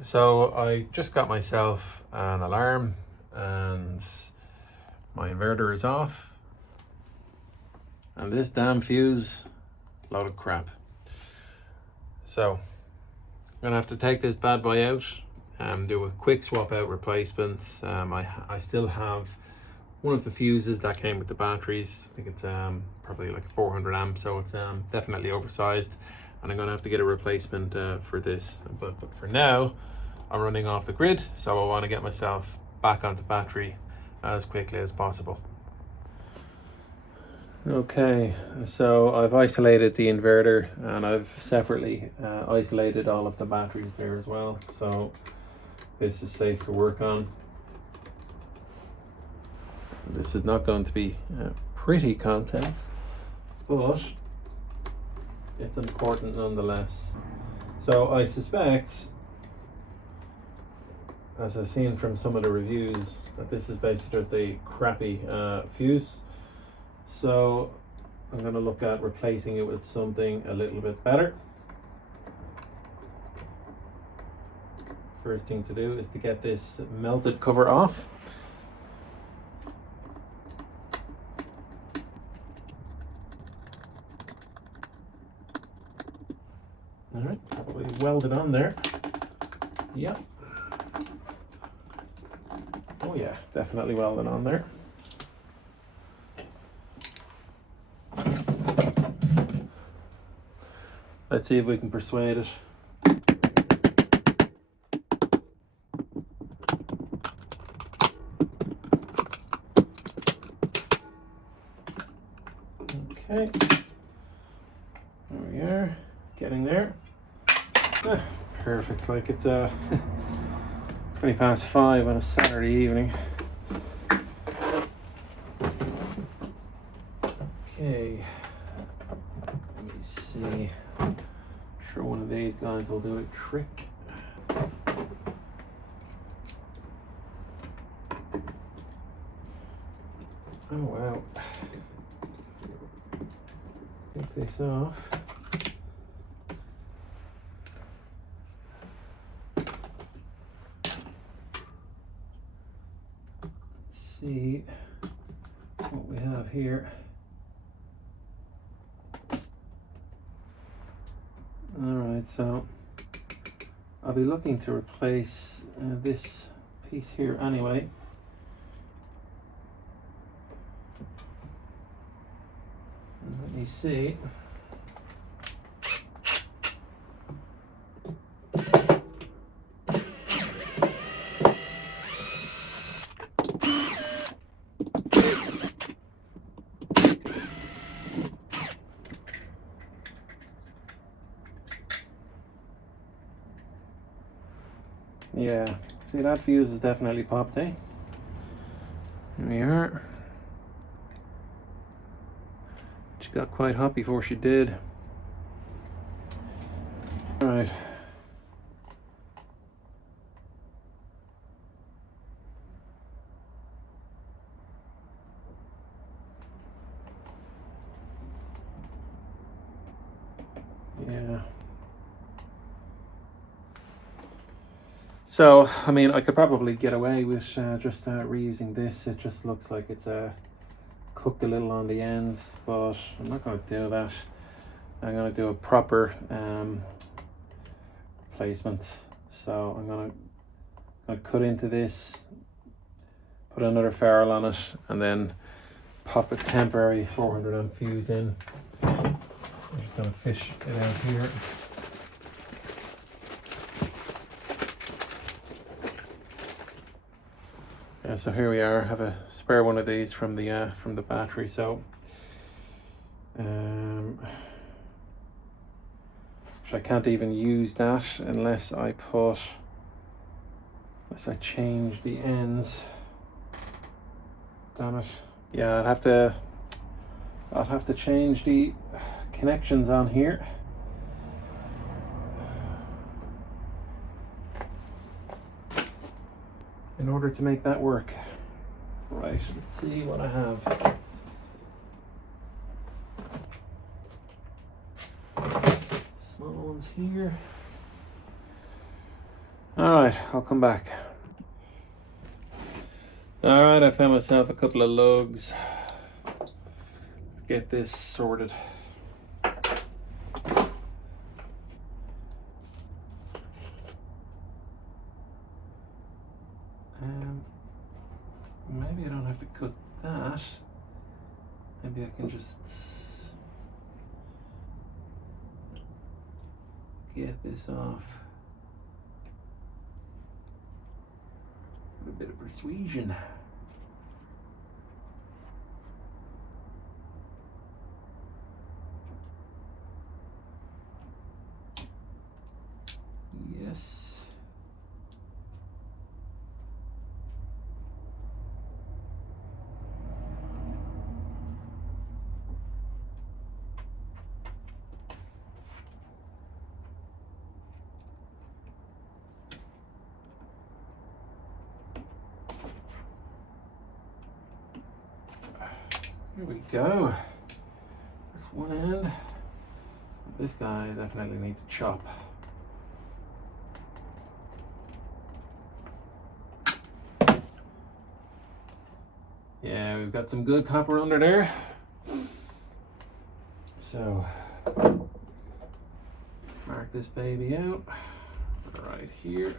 So I just got myself an alarm and my inverter is off. And this damn fuse, load of crap. So I'm gonna have to take this bad boy out and do a quick swap out replacements. I still have one of the fuses that came with the batteries. I think it's probably like 400 amps, so it's definitely oversized. And I'm gonna have to get a replacement for this. But for now, I'm running off the grid, so I wanna get myself back onto battery as quickly as possible. Okay, so I've isolated the inverter and I've separately isolated all of the batteries there as well. So this is safe to work on. This is not going to be pretty contents, but it's important nonetheless. So I suspect, as I've seen from some of the reviews, that this is basically just a crappy fuse. So I'm going to look at replacing it with something a little bit better. First thing to do is to get this melted cover off. All right, probably welded on there. Yeah. Oh yeah, definitely welded on there. Let's see if we can persuade it. Okay, there we are, getting there. Perfect, like it's 20 past 5 on a Saturday evening. Okay, let me see. I'm sure one of these guys will do a trick. Oh wow. Take this off. See what we have here. All right, so I'll be looking to replace this piece here anyway. And let me see. Yeah, see, that fuse is definitely popped, eh? Here we are. She got quite hot before she did. All right. Yeah. So, I mean, I could probably get away with just reusing this. It just looks like it's cooked a little on the ends, but I'm not going to do that. I'm going to do a proper replacement. So I'm going to cut into this, put another ferrule on it, and then pop a temporary 400 amp fuse in. I'm just going to fish it out here. Yeah, so here we are. I have a spare one of these from the battery. So, I can't even use that unless I change the ends. Damn it! Yeah, I'll have to change the connections on here. In order to make that work. Right, let's see what I have. Small ones here. Alright, I'll come back. Alright, I found myself a couple of lugs. Let's get this sorted. Maybe I don't have to cut that. Maybe I can just get this off with a bit of persuasion. Yes. Here we go. That's one end. This guy definitely needs to chop. Yeah, we've got some good copper under there. So let's mark this baby out right here.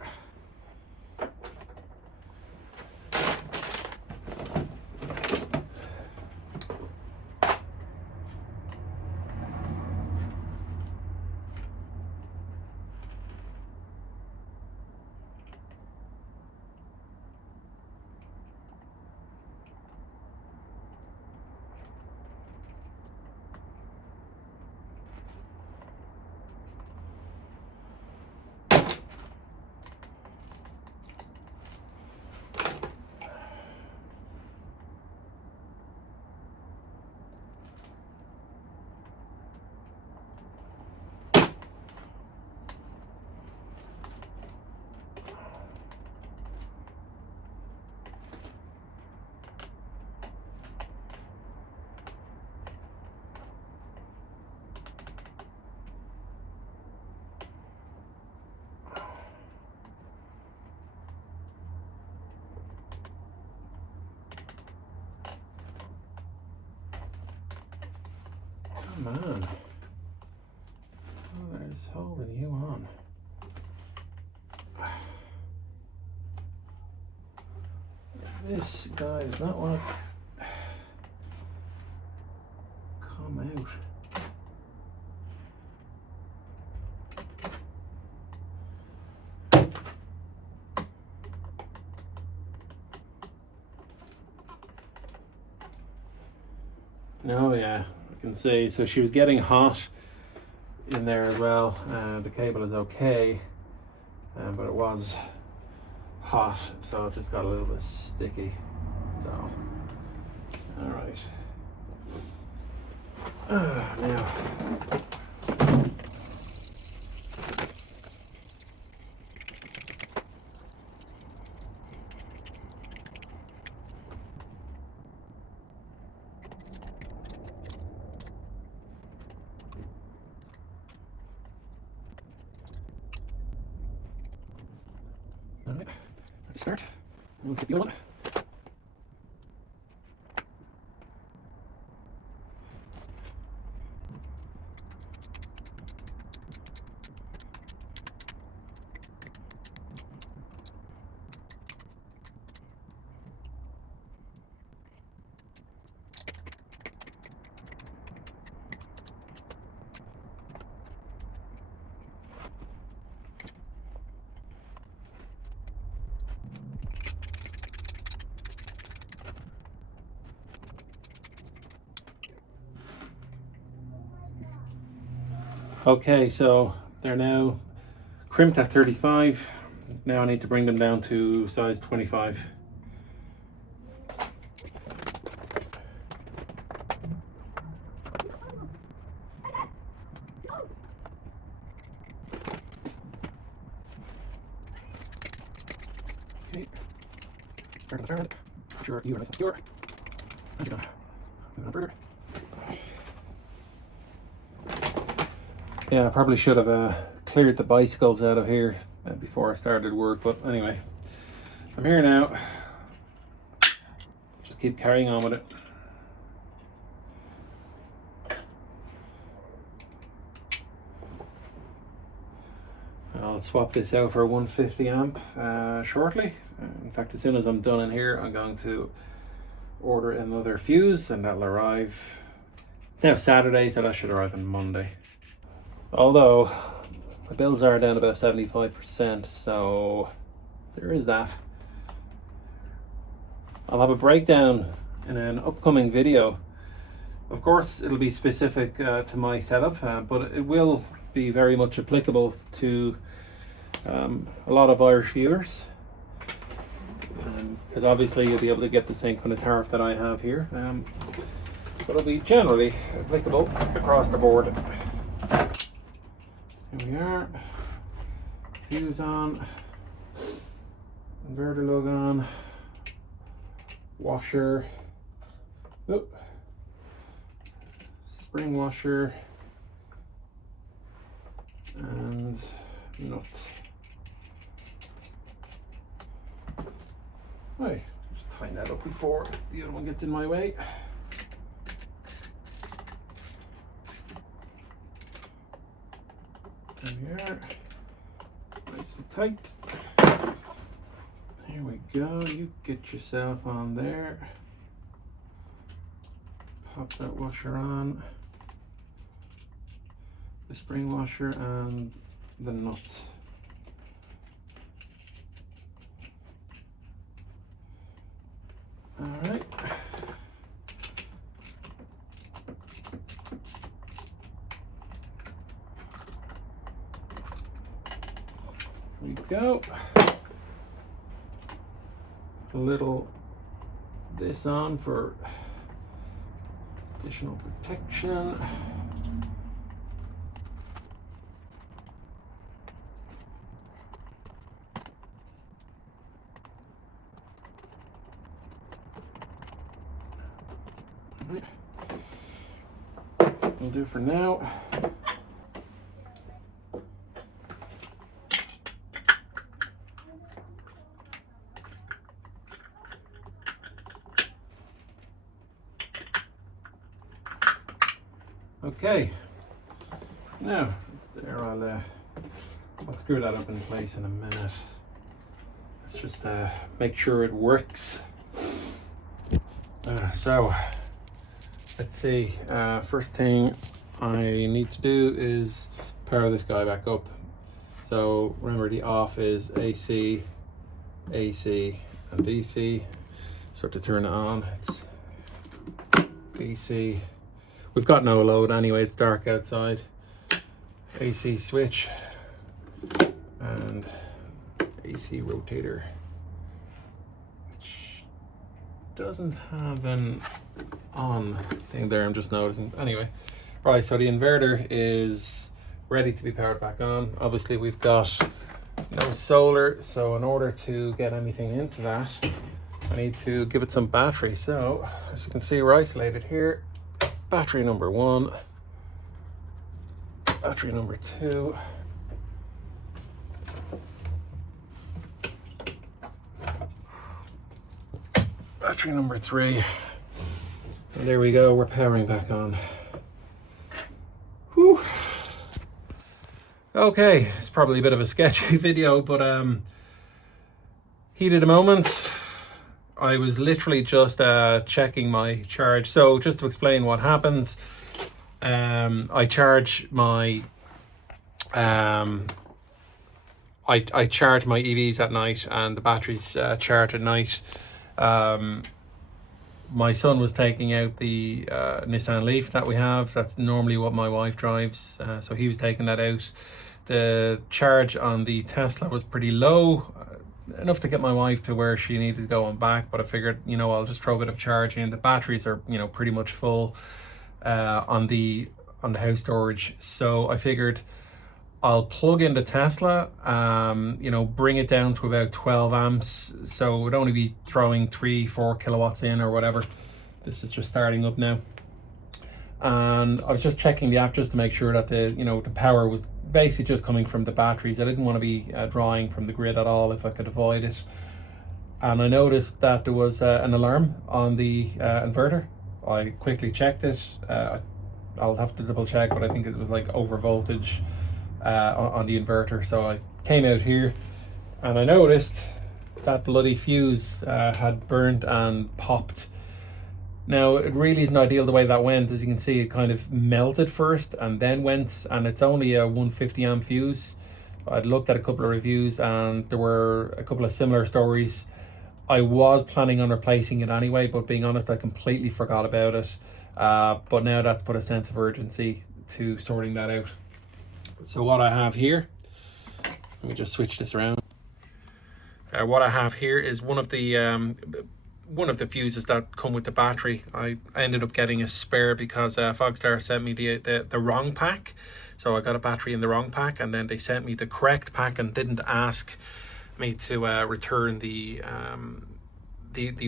Come on. What is holding you on? This guy does not want to come out. Oh yeah, I can see. So she was getting hot in there as well. The cable is okay, but it was hot, so it just got a little bit sticky. So, all right. Now. All right, let's start. We'll get the other one. Okay, so they're now crimped at 35. Now I need to bring them down to size 25. Okay, start on the far end. Sure you are nice and secure. And you're gonna move on further. Yeah, I probably should have cleared the bicycles out of here before I started work. But anyway, I'm here now. Just keep carrying on with it. I'll swap this out for a 150 amp shortly. In fact, as soon as I'm done in here, I'm going to order another fuse and that'll arrive. It's now Saturday, so that should arrive on Monday. Although my bills are down about 75%, so there is that. I'll have a breakdown in an upcoming video. Of course, it'll be specific to my setup, but it will be very much applicable to a lot of Irish viewers, because obviously you'll be able to get the same kind of tariff that I have here, but it'll be generally applicable across the board. Here we are, fuse on, inverter lug on, washer, spring washer, and nut. Right, just tighten that up before the other one gets in my way. There we are, nice and tight. Here we go, you get yourself on there. Pop that washer on, the spring washer and the nut. All right. There we go. A little this on for additional protection. Will do for now. Okay, now it's there. I'll screw that up in place in a minute. Let's just make sure it works. So let's see, first thing I need to do is power this guy back up. So remember, the off is AC, AC and DC. So to turn it on, it's DC. We've got no load anyway, it's dark outside. AC switch and AC rotator, which doesn't have an on thing there, I'm just noticing. Anyway, right, so the inverter is ready to be powered back on. Obviously we've got no solar, so in order to get anything into that, I need to give it some battery. So as you can see, we're isolated here. Battery number 1, battery number 2, battery number 3, and there we go, we're powering back on. Whew. Okay, it's probably a bit of a sketchy video, but heat of the moment. I was literally just checking my charge. So just to explain what happens, I charge my I charge my EVs at night, and the batteries charge at night. My son was taking out the Nissan Leaf that we have. That's normally what my wife drives, so he was taking that out. The charge on the Tesla was pretty low, enough to get my wife to where she needed to go and back, but I figured, you know, I'll just throw a bit of charge in. The batteries are, you know, pretty much full on the house storage, so I figured I'll plug in the Tesla, you know, bring it down to about 12 amps, so it would only be throwing 3-4 kilowatts in or whatever. This is just starting up now, and I was just checking the app just to make sure that the, you know, the power was basically just coming from the batteries. I didn't want to be drawing from the grid at all if I could avoid it. And I noticed that there was an alarm on the inverter. I quickly checked it. I'll have to double check, but I think it was like over voltage on the inverter. So I came out here and I noticed that bloody fuse had burnt and popped. Now, it really isn't ideal the way that went. As you can see, it kind of melted first and then went, and it's only a 150 amp fuse. I'd looked at a couple of reviews and there were a couple of similar stories. I was planning on replacing it anyway, but being honest, I completely forgot about it. But now that's put a sense of urgency to sorting that out. So what I have here, let me just switch this around. What I have here is one of the fuses that come with the battery. I ended up getting a spare because Fogstar sent me the wrong pack. So I got a battery in the wrong pack, and then they sent me the correct pack and didn't ask me to return the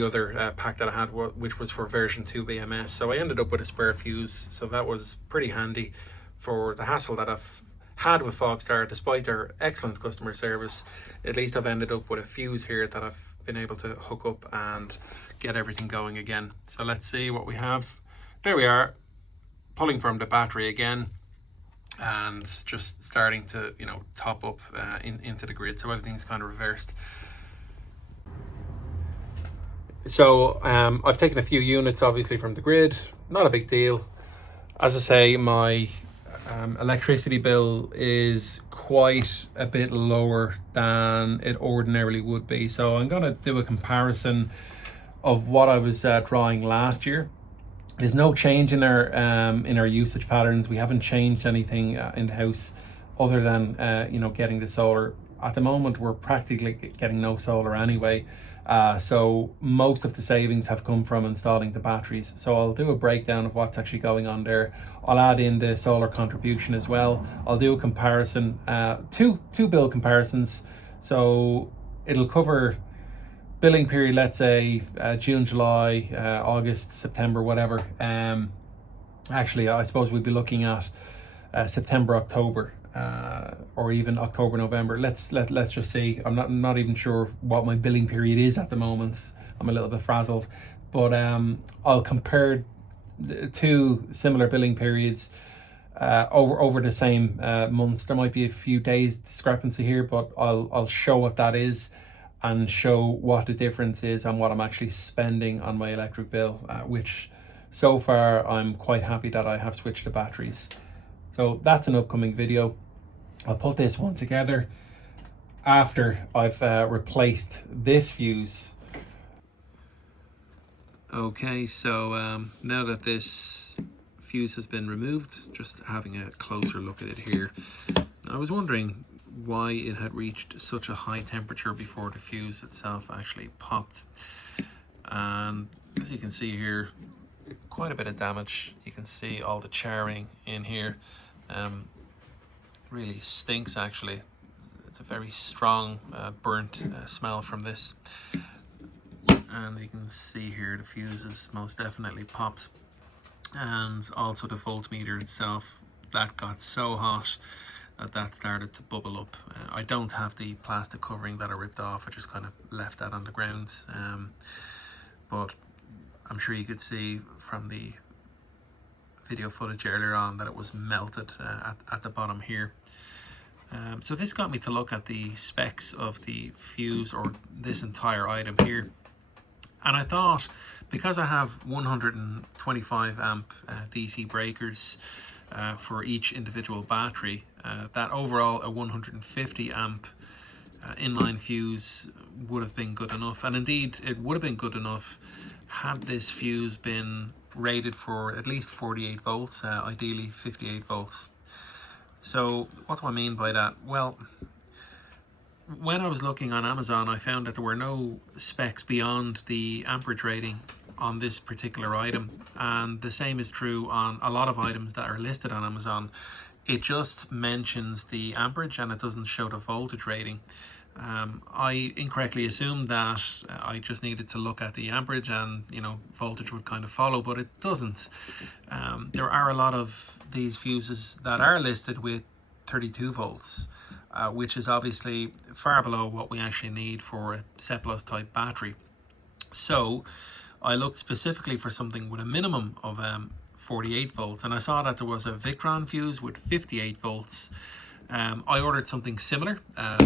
other pack that I had, which was for version 2 BMS. So I ended up with a spare fuse. So that was pretty handy for the hassle that I've had with Fogstar. Despite their excellent customer service, at least I've ended up with a fuse here that I've been able to hook up and get everything going again. So let's see what we have. There we are, pulling from the battery again and just starting to, you know, top up into the grid. So everything's kind of reversed. So I've taken a few units obviously from the grid, not a big deal. As I say, my electricity bill is quite a bit lower than it ordinarily would be. So I'm going to do a comparison of what I was drawing last year. There's no change in our usage patterns. We haven't changed anything in the house other than you know, getting the solar. At the moment, we're practically getting no solar anyway. So most of the savings have come from installing the batteries. So I'll do a breakdown of what's actually going on there. I'll add in the solar contribution as well. I'll do a comparison, two bill comparisons. So it'll cover billing period, let's say June, July, August, September, whatever. Actually, I suppose we'd be looking at September, October. Or even October, November. Let's just see. I'm not even sure what my billing period is at the moment. I'm a little bit frazzled, but I'll compare two similar billing periods over the same months. There might be a few days discrepancy here, but I'll show what that is and show what the difference is and what I'm actually spending on my electric bill, which so far I'm quite happy that I have switched the batteries. So that's an upcoming video. I'll put this one together after I've replaced this fuse. Okay, so now that this fuse has been removed, just having a closer look at it here. I was wondering why it had reached such a high temperature before the fuse itself actually popped. And as you can see here, quite a bit of damage. You can see all the charring in here. Really stinks actually. It's a very strong burnt smell from this. And you can see here the fuse is most definitely popped. And also the voltmeter itself, that got so hot that started to bubble up. I don't have the plastic covering that I ripped off. I just kind of left that on the ground. But I'm sure you could see from the video footage earlier on that it was melted at the bottom here. So this got me to look at the specs of the fuse, or this entire item here. And I thought, because I have 125 amp DC breakers for each individual battery, that overall a 150 amp inline fuse would have been good enough. And indeed, it would have been good enough had this fuse been rated for at least 48 volts, ideally 58 volts. So what do I mean by that? Well, when I was looking on Amazon, I found that there were no specs beyond the amperage rating on this particular item, and the same is true on a lot of items that are listed on Amazon. It just mentions the amperage and it doesn't show the voltage rating. I incorrectly assumed that I just needed to look at the amperage and, you know, voltage would kind of follow, but it doesn't. There are a lot of these fuses that are listed with 32 volts, which is obviously far below what we actually need for a C+ type battery. So I looked specifically for something with a minimum of 48 volts, and I saw that there was a Victron fuse with 58 volts. I ordered something similar,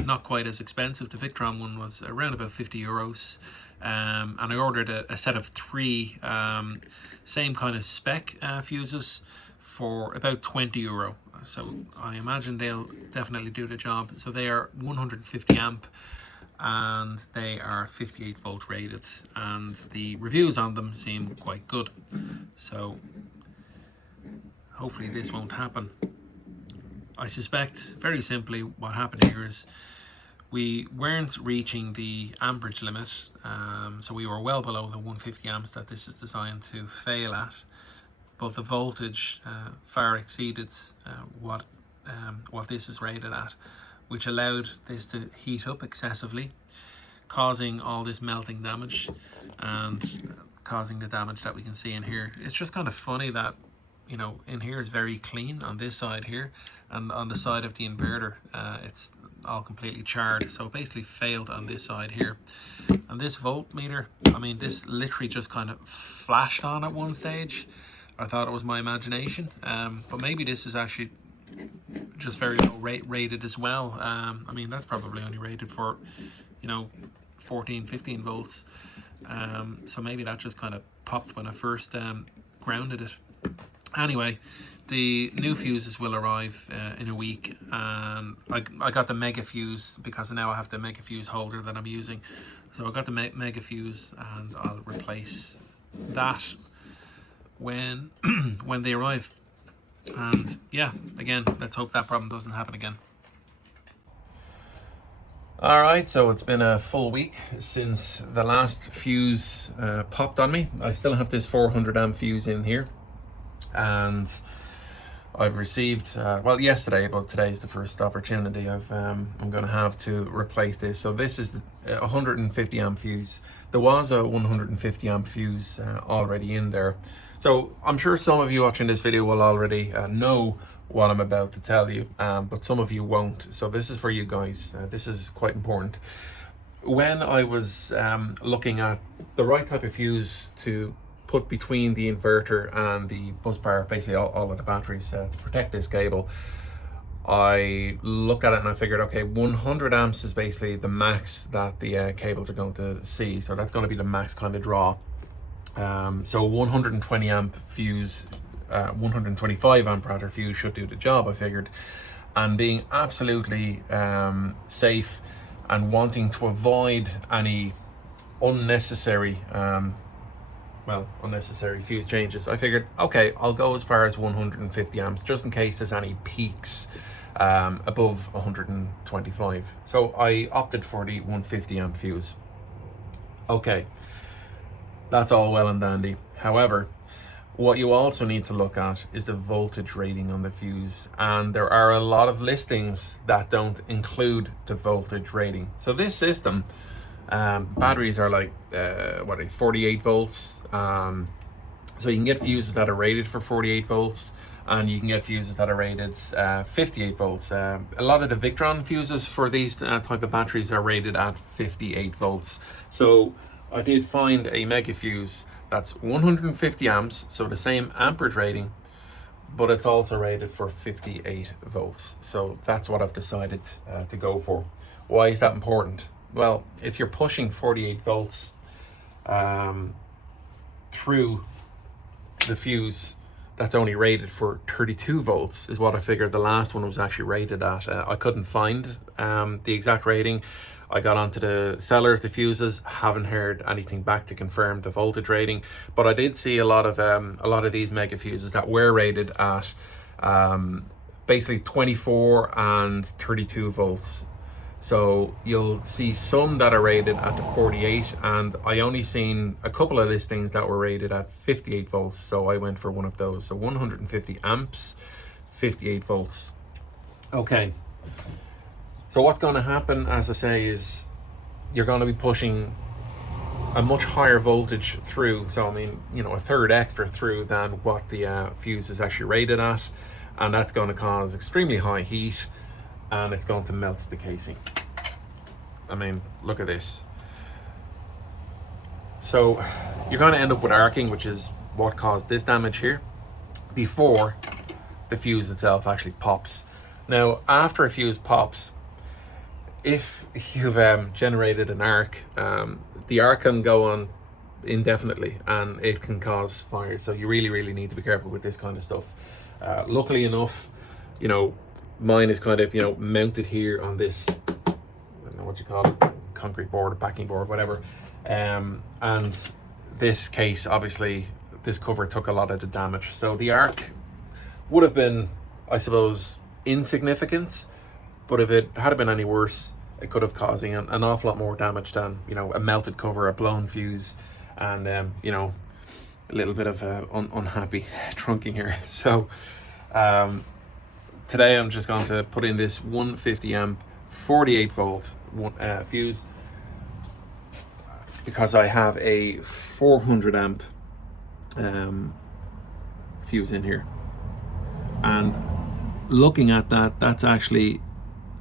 not quite as expensive. The Victron one was around about 50 euros. And I ordered a set of 3 same kind of spec fuses for about 20 euro. So I imagine they'll definitely do the job. So they are 150 amp and they are 58 volt rated, and the reviews on them seem quite good. So hopefully this won't happen. I suspect, very simply, what happened here is we weren't reaching the amperage limit, so we were well below the 150 amps that this is designed to fail at, but the voltage far exceeded what this is rated at, which allowed this to heat up excessively, causing all this melting damage and causing the damage that we can see in here. It's just kind of funny that, you know, in here is very clean on this side here, and on the side of the inverter it's all completely charred. So it basically failed on this side here. And this voltmeter, I mean, this literally just kind of flashed on at one stage. I thought it was my imagination, but maybe this is actually just very low rated as well. I mean, that's probably only rated for, you know, 14-15 volts. So maybe that just kind of popped when I first grounded it. Anyway, the new fuses will arrive in a week, and I got the mega fuse because now I have the mega fuse holder that I'm using. So I got the mega fuse, and I'll replace that when when they arrive. And yeah, again, let's hope that problem doesn't happen again. Alright, so it's been a full week since the last fuse popped on me. I still have this 400 amp fuse in here, and I've received, well, yesterday, but today's the first opportunity I'm going to have to replace this. So this is the 150 amp fuse. There was a 150 amp fuse already in there. So I'm sure some of you watching this video will already know what I'm about to tell you, but some of you won't. So this is for you guys. This is quite important. When I was looking at the right type of fuse to put between the inverter and the bus bar, basically all of the batteries to protect this cable, I looked at it and I figured, okay, 100 amps is basically the max that the cables are going to see. So that's going to be the max kind of draw. So 120 amp fuse, 125 amp rather fuse should do the job, I figured. And being absolutely safe and wanting to avoid any unnecessary unnecessary fuse changes, I figured, okay, I'll go as far as 150 amps just in case there's any peaks above 125. So I opted for the 150 amp fuse. Okay, that's all well and dandy. However, what you also need to look at is the voltage rating on the fuse, and there are a lot of listings that don't include the voltage rating. So this system, batteries are like 48 volts. So you can get fuses that are rated for 48 volts, and you can get fuses that are rated 58 volts. A lot of the Victron fuses for these type of batteries are rated at 58 volts. So I did find a mega fuse that's 150 amps, so the same amperage rating, but it's also rated for 58 volts. So that's what I've decided to go for. Why is that important? Well, if you're pushing 48 volts through the fuse that's only rated for 32 volts is what I figured the last one was actually rated at. I couldn't find the exact rating. I got onto the seller of the fuses, haven't heard anything back to confirm the voltage rating, but I did see a lot of these mega fuses that were rated at basically 24 and 32 volts. So you'll see some that are rated at the 48, and I only seen a couple of listings that were rated at 58 volts, so I went for one of those. So 150 amps, 58 volts. Okay, so what's going to happen, as I say, is you're going to be pushing a much higher voltage through. So I mean, you know, a third extra through than what the fuse is actually rated at. and that's going to cause extremely high heat, and it's going to melt the casing. I mean, look at this. So you're going to end up with arcing, which is what caused this damage here, before the fuse itself actually pops. Now, after a fuse pops, if you've generated an arc, the arc can go on indefinitely and it can cause fires. So you really need to be careful with this kind of stuff. Luckily enough, you know, mine is kind of, you know, mounted here on this, I don't know what you call it, concrete board or backing board, whatever. And this case, obviously, this cover took a lot of the damage. So the arc would have been, I suppose, insignificant, but if it had been any worse, it could have causing an awful lot more damage than, you know, a melted cover, a blown fuse, and you know, a little bit of unhappy trunking here. So today I'm just going to put in this 150 amp 48 volt fuse, because I have a 400 amp fuse in here, and looking at that, that's actually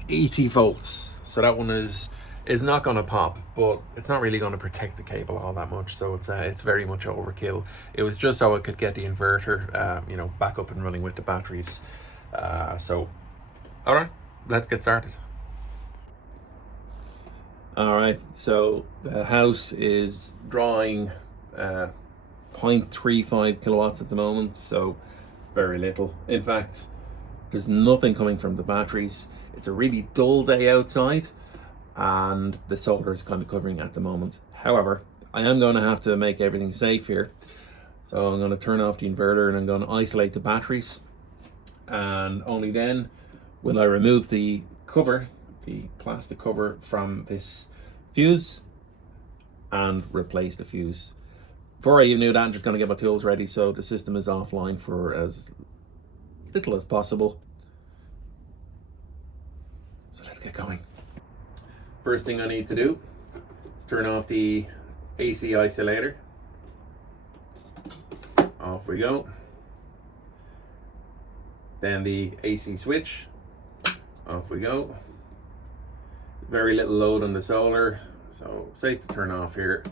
80 volts. So that one is not going to pop, but it's not really going to protect the cable all that much. So it's very much overkill. It was just so I could get the inverter, you know, back up and running with the batteries. So, all right, let's get started. All right, so the house is drawing 0.35 kilowatts at the moment, so very little. In fact, there's nothing coming from the batteries. It's a really dull day outside, and the solar is kind of covering at the moment. However, I am going to have to make everything safe here. So I'm going to turn off the inverter and I'm going to isolate the batteries. And only then will I remove the cover, the plastic cover from this fuse, and replace the fuse. Before I even do that, I'm just going to get my tools ready so the system is offline for as little as possible. So let's get going. First thing I need to do is turn off the AC isolator. Off we go. Then the AC switch. Off we go. Very little load on the solar, so safe to turn off here.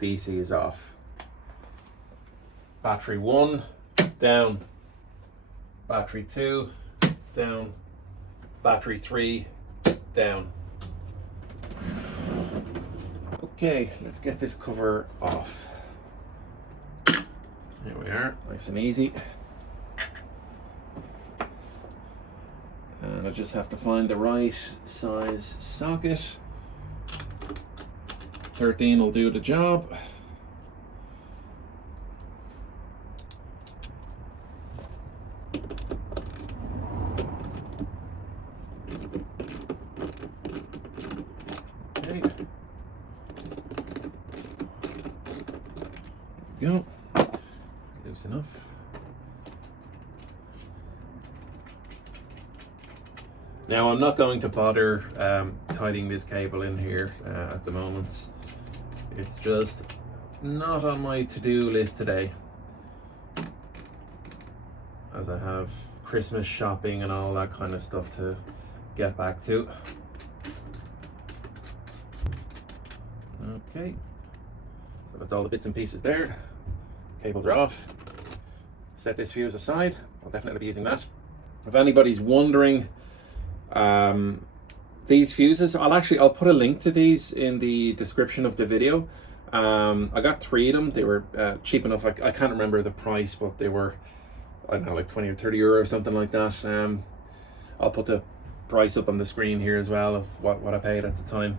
DC is off. Battery 1 down. Battery 2 down. Battery 3 down. Okay, let's get this cover off. There we are, nice and easy. And I just have to find the right size socket. 13 will do the job. Okay. There we go. Loose enough. Now I'm not going to bother tidying this cable in here at the moment. It's just not on my to-do list today, as I have Christmas shopping and all that kind of stuff to get back to. Okay, so that's all the bits and pieces there. Cables are off. Set this fuse aside. I'll definitely be using that. If anybody's wondering, these fuses, I'll put a link to these in the description of the video. I got 3 of them. They were cheap enough. I can't remember the price, but they were, I don't know, like 20 or 30 euro or something like that. I'll put the price up on the screen here as well of what I paid at the time.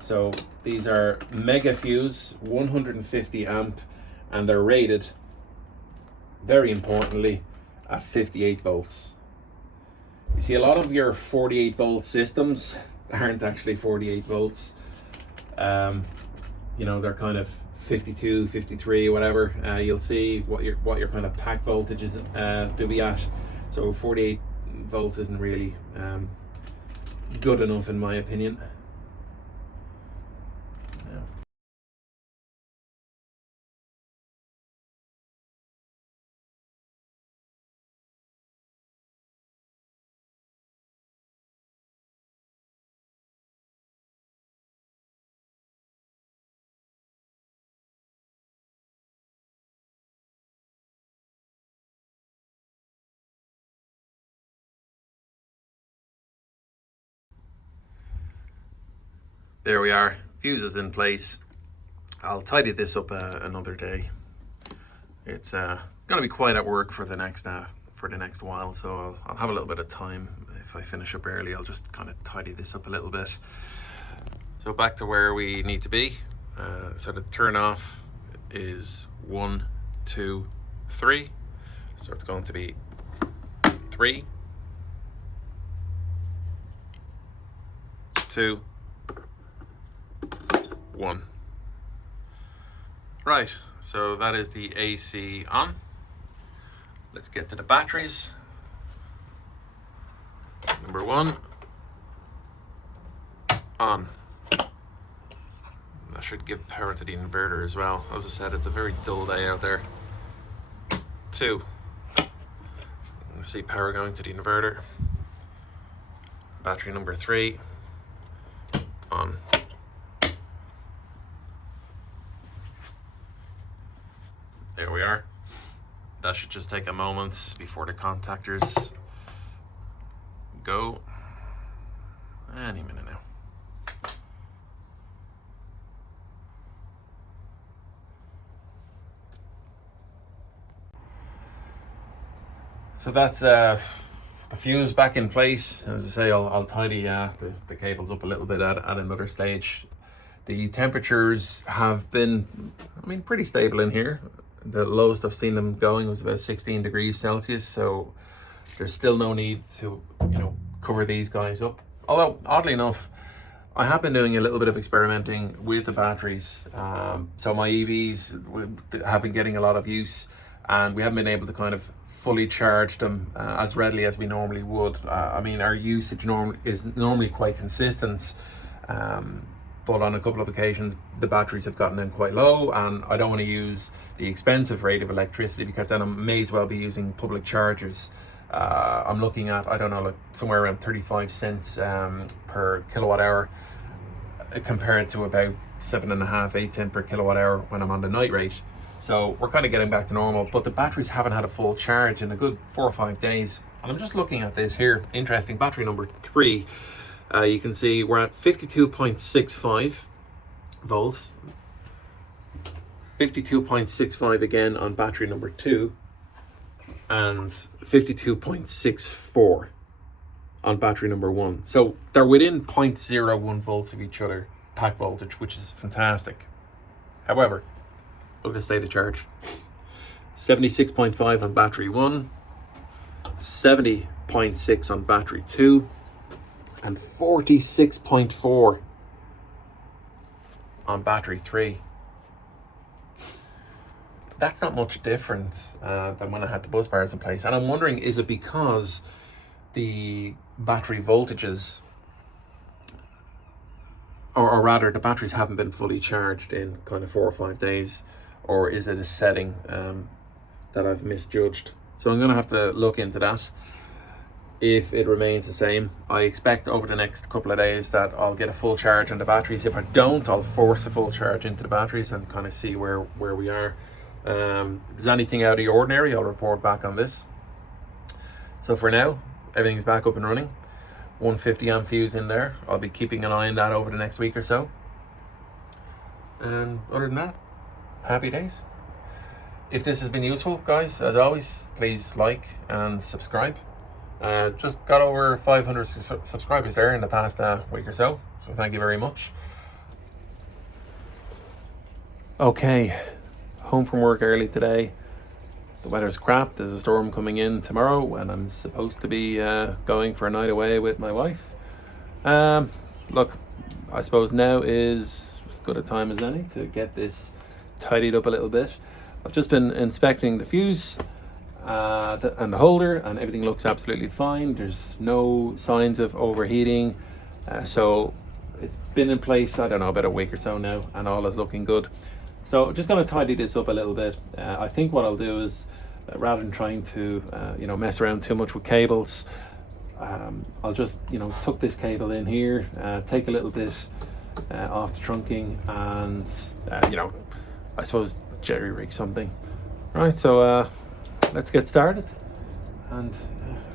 So these are Mega Fuse 150 amp, and they're rated, very importantly, at 58 volts. You see, a lot of your 48 volt systems aren't actually 48 volts. You know, they're kind of 52, 53, whatever. You'll see what your kind of pack voltages to be at. So 48 volts isn't really good enough, in my opinion. There we are, fuse is in place. I'll tidy this up another day. It's gonna be quiet at work for the next while, so I'll have a little bit of time. If I finish up early, I'll just kind of tidy this up a little bit. So back to where we need to be. So the turn off is 1, 2, 3. So it's going to be 3, 2, 1. Right, so that is the AC on. Let's get to the batteries. Number 1, on. That should give power to the inverter as well. As I said, it's a very dull day out there. 2, you can see power going to the inverter. Battery number 3, on. There we are. That should just take a moment before the contactors go. Any minute now. So that's the fuse back in place. As I say, I'll tidy the cables up a little bit at another stage. The temperatures have been, I mean, pretty stable in here. The lowest I've seen them going was about 16 degrees Celsius, so there's still no need to, cover these guys up. Although, oddly enough, I have been doing a little bit of experimenting with the batteries. So my EVs have been getting a lot of use, and we haven't been able to kind of fully charge them as readily as we normally would. I mean, our usage is normally quite consistent, but on a couple of occasions the batteries have gotten in quite low, and I don't want to use the expensive rate of electricity because then I may as well be using public chargers. I'm looking at, I don't know, like somewhere around 35 cents per kilowatt hour, compared to about 7.5, 8 cents per kilowatt hour when I'm on the night rate. So we're kind of getting back to normal, but the batteries haven't had a full charge in a good 4 or 5 days. And I'm just looking at this here, interesting, battery number 3. You can see we're at 52.65 volts. 52.65 again on battery number 2, and 52.64 on battery number 1. So they're within 0.01 volts of each other, pack voltage, which is fantastic. However, look at the state of charge. 76.5 on battery 1, 70.6 on battery 2, and 46.4 on battery 3. That's not much different than when I had the bus bars in place. And I'm wondering, is it because the battery voltages, or rather the batteries haven't been fully charged in kind of 4 or 5 days, or is it a setting that I've misjudged? So I'm gonna have to look into that. If it remains the same, I expect over the next couple of days that I'll get a full charge on the batteries. If I don't, I'll force a full charge into the batteries and kind of see where we are. If there's anything out of the ordinary, I'll report back on this. So for now, everything's back up and running. 150 amp fuse in there. I'll be keeping an eye on that over the next week or so. And other than that, happy days. If this has been useful, guys, as always, please like and subscribe. Just got over 500 subscribers there in the past week or so thank you very much. Okay, home from work early today. The weather's crap. There's a storm coming in tomorrow, and I'm supposed to be going for a night away with my wife. Look, I suppose now is as good a time as any to get this tidied up a little bit. I've just been inspecting the fuse and the holder, and everything looks absolutely fine. There's no signs of overheating, so it's been in place, I don't know, about a week or so now, and all is looking good. So just going to tidy this up a little bit. I think what I'll do is, rather than trying to mess around too much with cables, I'll just tuck this cable in here, take a little bit off the trunking, and I suppose jerry rig something. Right, so let's get started and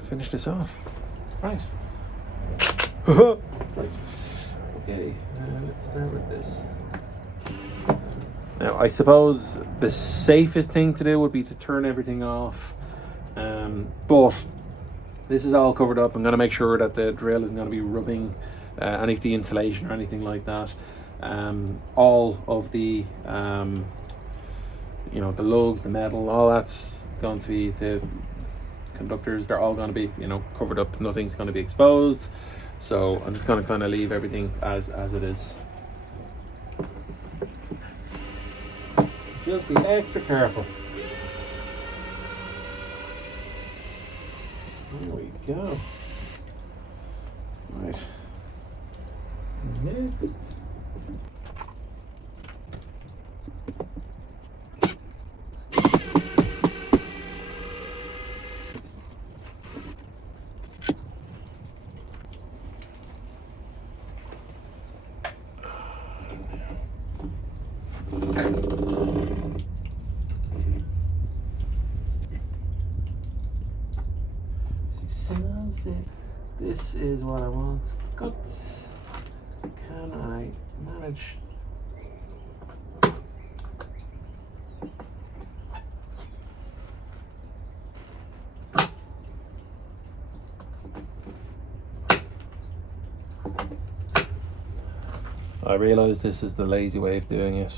finish this off. Right. Okay, let's start with this. Now, I suppose the safest thing to do would be to turn everything off, but this is all covered up. I'm going to make sure that the drill isn't going to be rubbing any of the insulation or anything like that. All of the, you know, the lugs, the metal, all that's going to be, the conductors, they're all going to be, you know, covered up. Nothing's going to be exposed. So I'm just going to kind of leave everything as it is. Just be extra careful. There we go. Right. Next. This is what I want. Good. Can I manage? I realize this is the lazy way of doing it,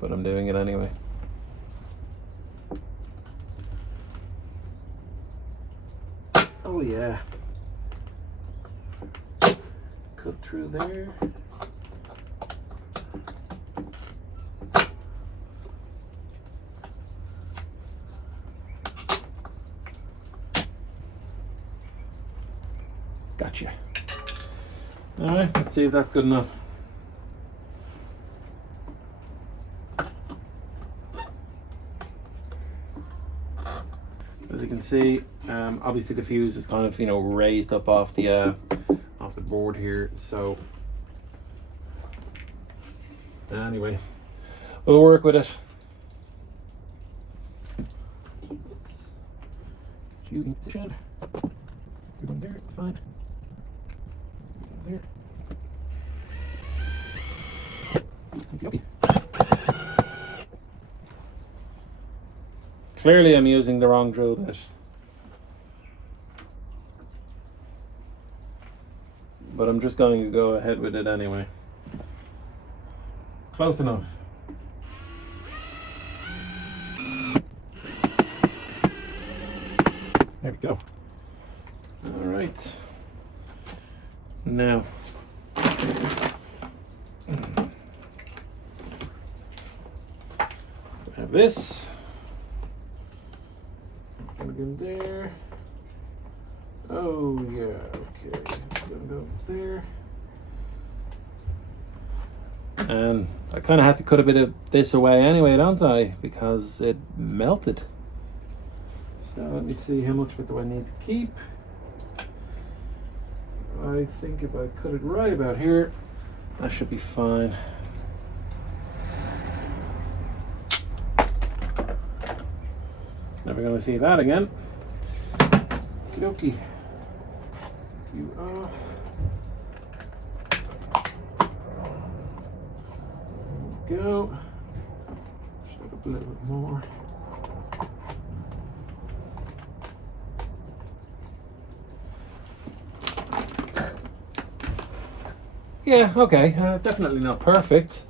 but I'm doing it anyway. Oh yeah. Cut through there. Gotcha. All right, let's see if that's good enough. As you can see, obviously the fuse is kind of, you know, raised up off the board here. So anyway, we'll work with it. You in position. You're going there. It's fine. There. Okay. Clearly I'm using the wrong drill bit, but I'm just going to go ahead with it anyway. Close enough. There we go. All right. Now, we have this. Plug in there. Oh yeah, okay. Gonna go there. And I kind of had to cut a bit of this away anyway, don't I? Because it melted. So let me see, how much of it do I need to keep? I think if I cut it right about here, that should be fine. Never gonna see that again. Okie dokie. You off. There we go. Should up a little bit more. Yeah, okay, definitely not perfect,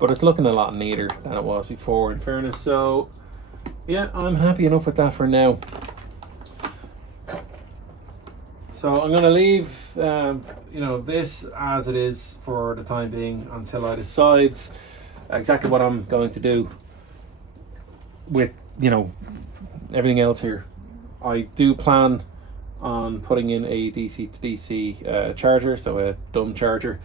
but it's looking a lot neater than it was before, in fairness. So yeah, I'm happy enough with that for now. So I'm going to leave you know, this as it is for the time being until I decide exactly what I'm going to do with, you know, everything else here. I do plan on putting in a DC to DC charger, so a dumb charger,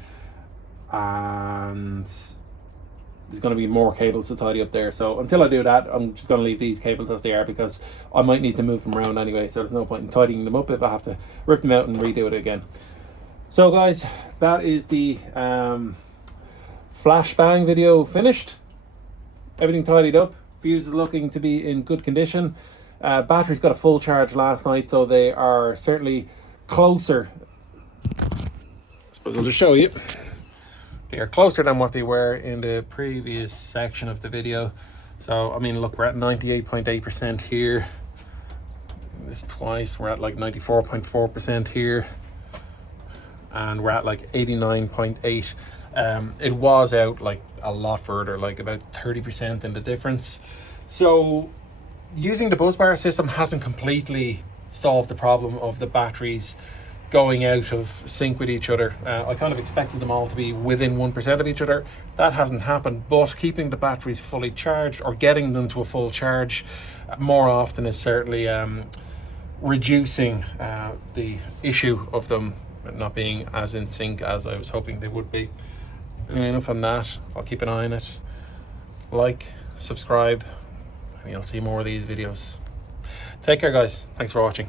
and there's going to be more cables to tidy up there. So until I do that, I'm just going to leave these cables as they are, because I might need to move them around anyway, so there's no point in tidying them up if I have to rip them out and redo it again. So guys, that is the flashbang video finished. Everything tidied up. Fuse is looking to be in good condition. Battery's got a full charge last night, so they are certainly closer I'll just show you. They are closer than what they were in the previous section of the video. So, I mean, look, we're at 98.8% here. This twice, we're at like 94.4% here. And we're at like 89.8. It was out like a lot further, like about 30% in the difference. So using the busbar system hasn't completely solved the problem of the batteries going out of sync with each other. I kind of expected them all to be within 1% of each other. That hasn't happened, but keeping the batteries fully charged or getting them to a full charge more often is certainly reducing the issue of them not being as in sync as I was hoping they would be. Anyway, enough on that. I'll keep an eye on it. Like, subscribe, and you'll see more of these videos. Take care, guys. Thanks for watching.